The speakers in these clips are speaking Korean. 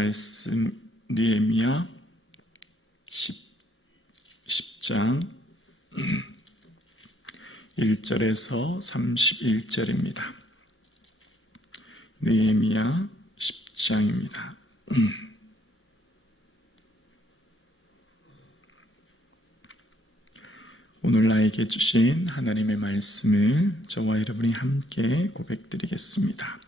말씀 느헤미야 10장 1절에서 31절입니다. 느헤미야 10장입니다. 오늘 나에게 주신 하나님의 말씀을 저와 여러분이 함께 고백드리겠습니다.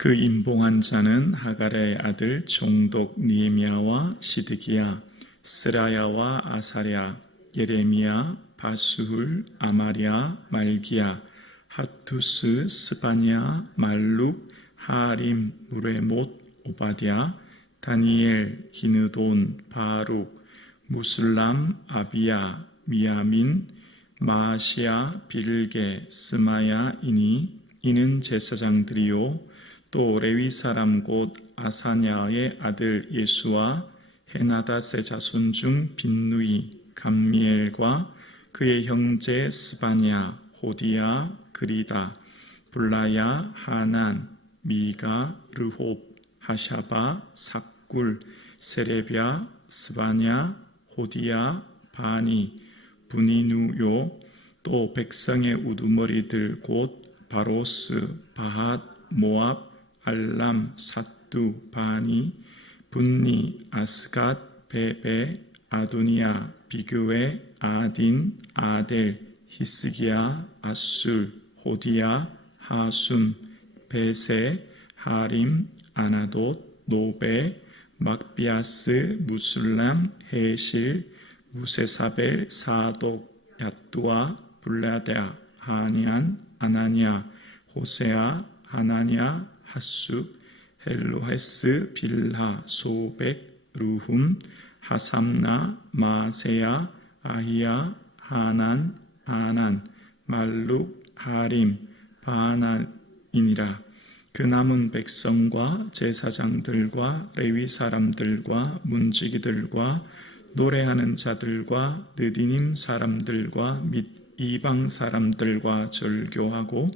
그 임봉한 자는 하갈의 아들 총독 느헤미야와 시드기야, 스라야와 아사랴, 예레미야, 바수훌, 아마랴, 말기야, 하투스, 스바냐, 말룩, 하림, 무레못, 오바댜, 다니엘, 기느돈, 바룩, 무술람, 아비야, 미야민, 마아시야, 빌게, 스마야이니 이는 제사장들이요 또 레위 사람 곧 아사냐의 아들 예수와 헤나닷의 자손 중 빈누이, 감미엘과 그의 형제 스바냐, 호디야, 그리다, 블라야, 하난, 미가, 르홉, 하샤바, 삭굴, 세레비야, 스바냐, 호디야, 바니, 분이누요 또 백성의 우두머리들 곧 바로스, 바핫, 모압, 알람, 사뚜, 바니, 분니, 아스갓, 베베, 아도니아, 비그웨, 아딘, 아델, 히스기야, 아술, 호디야, 하숨, 베세, 하림, 아나돗, 노베, 막비아스, 무술람, 헤실, 무세사벨, 사독, 야뚜아, 블라데아, 하니안, 아나니아, 호세아, 하나냐, 하숙, 헬로헤스, 빌하, 소백, 루훔, 하삼나, 마세야, 아히야, 하난, 아난, 말룩, 하림, 바나이니라. 그 남은 백성과 제사장들과 레위 사람들과 문지기들과 노래하는 자들과 느디님 사람들과 및 이방 사람들과 절교하고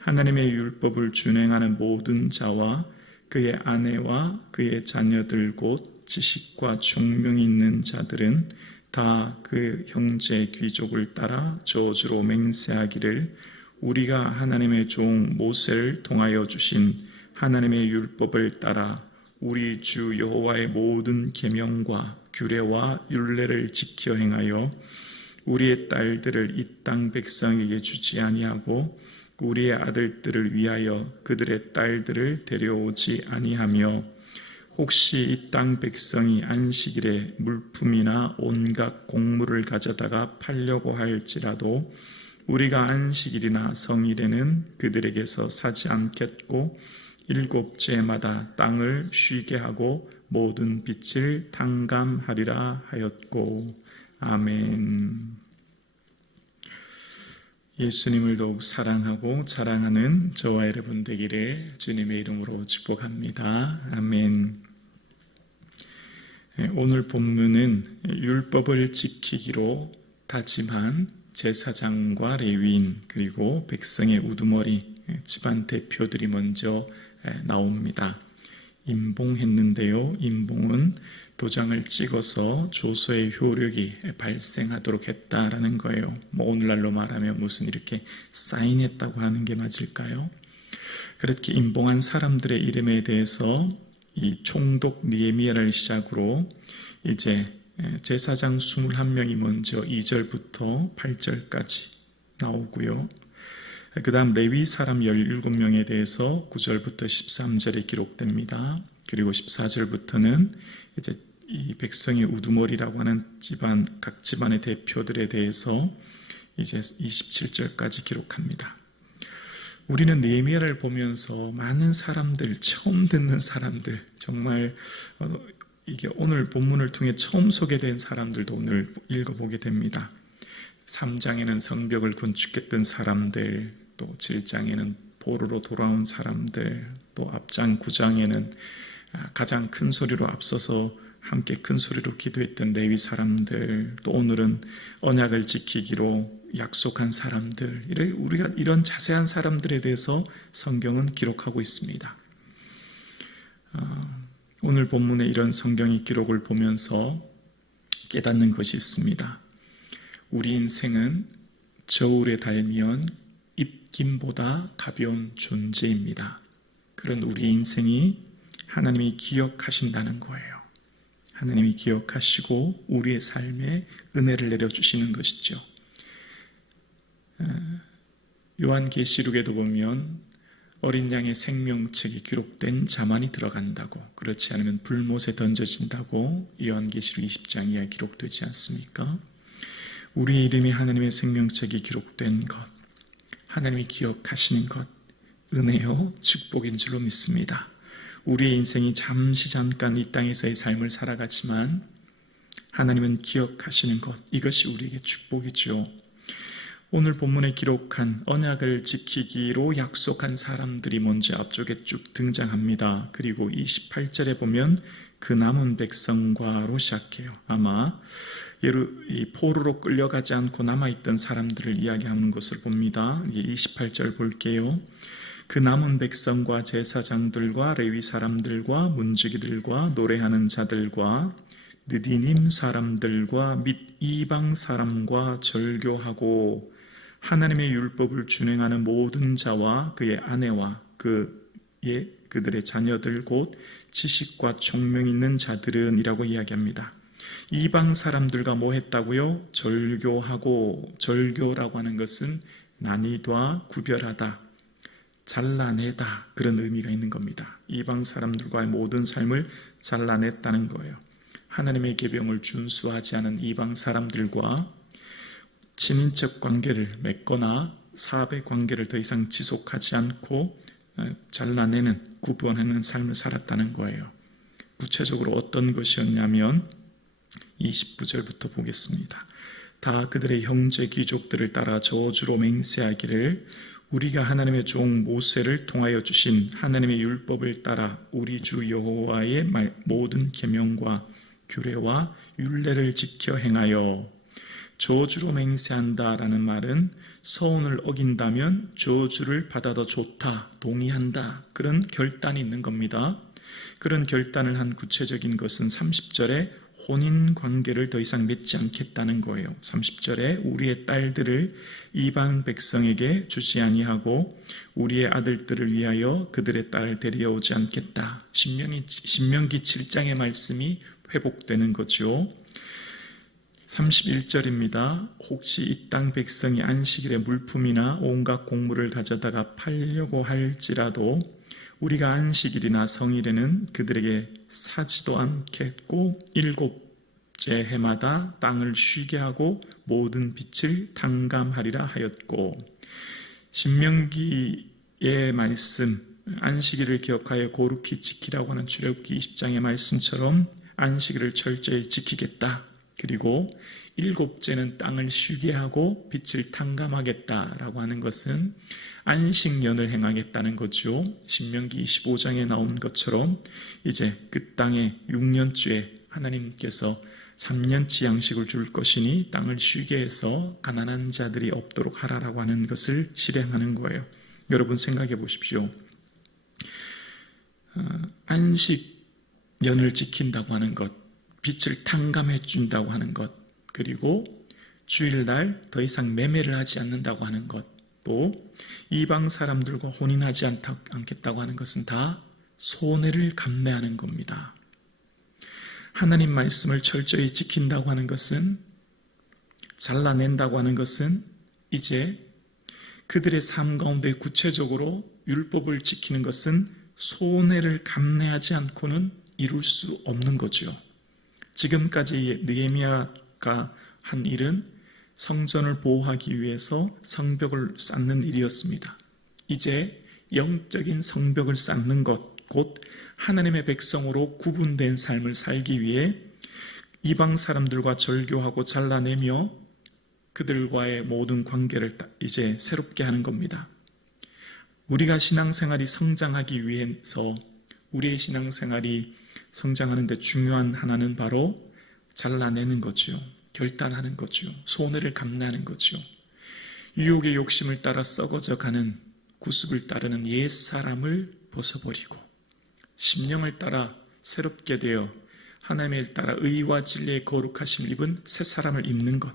하나님의 율법을 준행하는 모든 자와 그의 아내와 그의 자녀들 곧 지식과 총명이 있는 자들은 다 그 형제 귀족을 따라 저주로 맹세하기를 우리가 하나님의 종 모세를 통하여 주신 하나님의 율법을 따라 우리 주 여호와의 모든 계명과 규례와 율례를 지켜 행하여 우리의 딸들을 이 땅 백성에게 주지 아니하고 우리의 아들들을 위하여 그들의 딸들을 데려오지 아니하며 혹시 이 땅 백성이 안식일에 물품이나 온갖 곡물을 가져다가 팔려고 할지라도 우리가 안식일이나 성일에는 그들에게서 사지 않겠고 일곱째마다 땅을 쉬게 하고 모든 빛을 탕감하리라 하였고. 아멘. 예수님을 더욱 사랑하고 자랑하는 저와 여러분 되기를 주님의 이름으로 축복합니다. 아멘. 오늘 본문은 율법을 지키기로 다짐한 제사장과 레위인 그리고 백성의 우두머리 집안 대표들이 먼저 나옵니다. 임봉했는데요. 임봉은 도장을 찍어서 조서의 효력이 발생하도록 했다라는 거예요. 오늘날로 말하면 무슨 이렇게 사인했다고 하는 게 맞을까요? 그렇게 임봉한 사람들의 이름에 대해서 이 총독 느헤미야를 시작으로 이제 제사장 21명이 먼저 2절부터 8절까지 나오고요. 그 다음 레위 사람 17명에 대해서 9절부터 13절에 기록됩니다. 그리고 14절부터는 이제 이 백성의 우두머리라고 하는 집안, 각 집안의 대표들에 대해서 이제 27절까지 기록합니다. 우리는 느헤미야를 보면서 많은 사람들, 처음 듣는 사람들, 정말 이게 오늘 본문을 통해 처음 소개된 사람들도 오늘 읽어보게 됩니다. 3장에는 성벽을 건축했던 사람들, 또 7장에는 포로로 돌아온 사람들, 또 앞장 9장에는 가장 큰 소리로 앞서서 함께 큰 소리로 기도했던 레위 사람들, 또 오늘은 언약을 지키기로 약속한 사람들, 우리가 이런 자세한 사람들에 대해서 성경은 기록하고 있습니다. 오늘 본문의 이런 성경의 기록을 보면서 깨닫는 것이 있습니다. 우리 인생은 저울에 달면 입김보다 가벼운 존재입니다. 그런 우리 인생이 하나님이 기억하신다는 거예요. 하나님이 기억하시고 우리의 삶에 은혜를 내려주시는 것이죠. 요한계시록에도 보면 어린 양의 생명책이 기록된 자만이 들어간다고, 그렇지 않으면 불못에 던져진다고 요한계시록 20장 이하에 기록되지 않습니까? 우리 이름이 하나님의 생명책이 기록된 것, 하나님이 기억하시는 것, 은혜요 축복인 줄로 믿습니다. 우리의 인생이 잠깐 이 땅에서의 삶을 살아가지만 하나님은 기억하시는 것, 이것이 우리에게 축복이죠. 오늘 본문에 기록한 언약을 지키기로 약속한 사람들이 먼저 앞쪽에 쭉 등장합니다. 그리고 28절에 보면 그 남은 백성과로 시작해요. 아마 이 포로로 끌려가지 않고 남아있던 사람들을 이야기하는 것을 봅니다. 28절 볼게요. 그 남은 백성과 제사장들과 레위 사람들과 문지기들과 노래하는 자들과 느디님 사람들과 및 이방 사람과 절교하고 하나님의 율법을 준행하는 모든 자와 그의 아내와 그들의 자녀들 곧 지식과 총명 있는 자들은 이라고 이야기합니다. 이방 사람들과 뭐 했다고요? 절교하고, 절교라고 하는 것은 나뉘다, 구별하다, 잘라내다, 그런 의미가 있는 겁니다. 이방 사람들과의 모든 삶을 잘라냈다는 거예요. 하나님의 계명을 준수하지 않은 이방 사람들과 친인척 관계를 맺거나 사업의 관계를 더 이상 지속하지 않고 잘라내는, 구분하는 삶을 살았다는 거예요. 구체적으로 어떤 것이었냐면 29절부터 보겠습니다. 다 그들의 형제 귀족들을 따라 저주로 맹세하기를 우리가 하나님의 종 모세를 통하여 주신 하나님의 율법을 따라 우리 주 여호와의 모든 계명과 규례와 율례를 지켜 행하여, 저주로 맹세한다라는 말은 서원을 어긴다면 저주를 받아도 좋다, 동의한다, 그런 결단이 있는 겁니다. 그런 결단을 한 구체적인 것은 30절에 혼인관계를 더 이상 맺지 않겠다는 거예요. 30절에 우리의 딸들을 이방 백성에게 주지 아니하고 우리의 아들들을 위하여 그들의 딸을 데려오지 않겠다. 신명기 7장의 말씀이 회복되는 거죠. 31절입니다. 혹시 이 땅 백성이 안식일에 물품이나 온갖 곡물을 가져다가 팔려고 할지라도 우리가 안식일이나 성일에는 그들에게 사지도 않겠고 7째 해마다 땅을 쉬게 하고 모든 빛을 탕감하리라 하였고, 신명기의 말씀, 안식일을 기억하여 거룩히 지키라고 하는 출애굽기 20장의 말씀처럼 안식일을 철저히 지키겠다. 그리고 7째는 땅을 쉬게 하고 빛을 탕감하겠다라고 하는 것은 안식년을 행하겠다는 거죠. 신명기 25장에 나온 것처럼 이제 그 땅에 6년째에 하나님께서 3년치 양식을 줄 것이니 땅을 쉬게 해서 가난한 자들이 없도록 하라라고 하는 것을 실행하는 거예요. 여러분 생각해 보십시오. 안식년을 지킨다고 하는 것, 빛을 탕감해 준다고 하는 것, 그리고 주일날 더 이상 매매를 하지 않는다고 하는 것, 또 이방 사람들과 혼인하지 않겠다고 하는 것은 다 손해를 감내하는 겁니다. 하나님 말씀을 철저히 지킨다고 하는 것은, 잘라낸다고 하는 것은 이제 그들의 삶 가운데 구체적으로 율법을 지키는 것은 손해를 감내하지 않고는 이룰 수 없는 거죠. 지금까지 느헤미야가 한 일은 성전을 보호하기 위해서 성벽을 쌓는 일이었습니다. 이제 영적인 성벽을 쌓는 것, 곧 하나님의 백성으로 구분된 삶을 살기 위해 이방 사람들과 절교하고 잘라내며 그들과의 모든 관계를 이제 새롭게 하는 겁니다. 우리가 신앙생활이 성장하기 위해서, 우리의 신앙생활이 성장하는 데 중요한 하나는 바로 잘라내는 거죠. 결단하는 거죠. 손해를 감내하는 거죠. 유혹의 욕심을 따라 썩어져 가는, 구습을 따르는 옛사람을 벗어버리고 심령을 따라 새롭게 되어 하나님의 일 따라 의와 진리의 거룩하심을 입은 새 사람을 입는 것,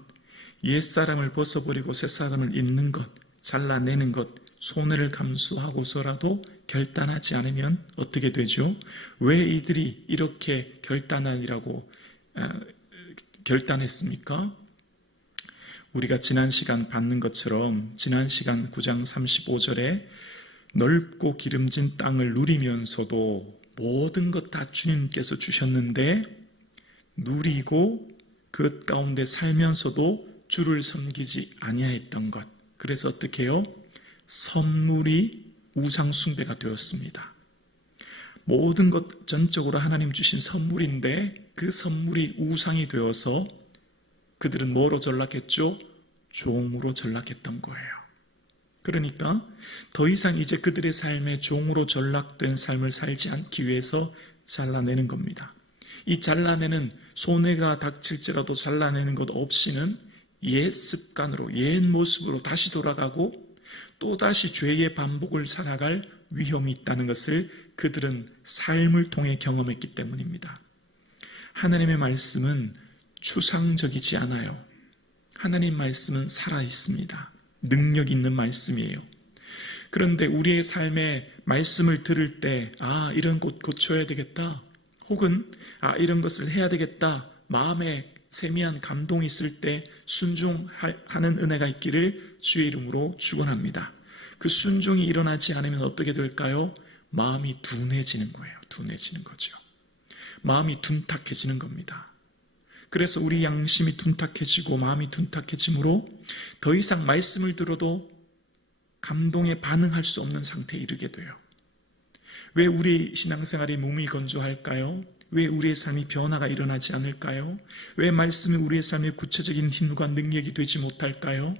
옛사람을 벗어버리고 새 사람을 입는 것, 잘라내는 것, 손해를 감수하고서라도 결단하지 않으면 어떻게 되죠? 왜 이들이 이렇게 결단하니라고 결단했습니까? 우리가 지난 시간 봤는 것처럼 지난 시간 9장 35절에 넓고 기름진 땅을 누리면서도 모든 것 다 주님께서 주셨는데 누리고 그 가운데 살면서도 주를 섬기지 아니하였던 것. 그래서 어떻게 해요? 선물이 우상 숭배가 되었습니다. 모든 것 전적으로 하나님 주신 선물인데 그 선물이 우상이 되어서 그들은 뭐로 전락했죠? 종으로 전락했던 거예요. 그러니까 더 이상 이제 그들의 삶에 종으로 전락된 삶을 살지 않기 위해서 잘라내는 겁니다. 이 잘라내는 손해가 닥칠지라도 잘라내는 것 없이는 옛 습관으로 옛 모습으로 다시 돌아가고 또다시 죄의 반복을 살아갈 위험이 있다는 것을 그들은 삶을 통해 경험했기 때문입니다. 하나님의 말씀은 추상적이지 않아요. 하나님 말씀은 살아있습니다. 능력 있는 말씀이에요. 그런데 우리의 삶에 말씀을 들을 때 이런 것 고쳐야 되겠다. 혹은 이런 것을 해야 되겠다. 마음에 세미한 감동이 있을 때 순종하는 은혜가 있기를 주의 이름으로 축원합니다. 그 순종이 일어나지 않으면 어떻게 될까요? 마음이 둔해지는 거예요. 둔해지는 거죠. 마음이 둔탁해지는 겁니다. 그래서 우리 양심이 둔탁해지고 마음이 둔탁해지므로 더 이상 말씀을 들어도 감동에 반응할 수 없는 상태에 이르게 돼요. 왜 우리 신앙생활이 몸이 건조할까요? 왜 우리의 삶이 변화가 일어나지 않을까요? 왜 말씀이 우리의 삶의 구체적인 힘과 능력이 되지 못할까요?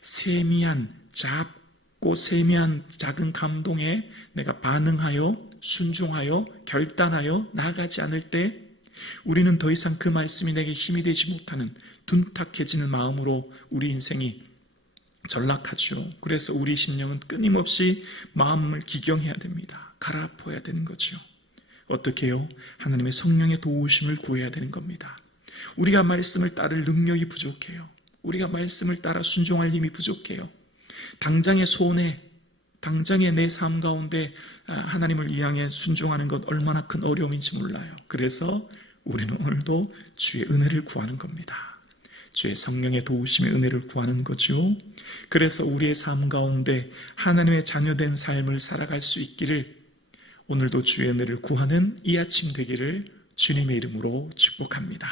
세미한 작고 세미한 작은 감동에 내가 반응하여 순종하여 결단하여 나아가지 않을 때 우리는 더 이상 그 말씀이 내게 힘이 되지 못하는 둔탁해지는 마음으로 우리 인생이 전락하죠. 그래서 우리 심령은 끊임없이 마음을 기경해야 됩니다. 갈아엎어야 되는 거죠. 어떻게 해요? 하나님의 성령의 도우심을 구해야 되는 겁니다. 우리가 말씀을 따를 능력이 부족해요. 우리가 말씀을 따라 순종할 힘이 부족해요. 당장의 손해, 당장의 내 삶 가운데 하나님을 향해 순종하는 것 얼마나 큰 어려움인지 몰라요. 그래서 우리는 오늘도 주의 은혜를 구하는 겁니다. 주의 성령의 도우심의 은혜를 구하는 거죠. 그래서 우리의 삶 가운데 하나님의 자녀된 삶을 살아갈 수 있기를 오늘도 주의 은혜를 구하는 이 아침 되기를 주님의 이름으로 축복합니다.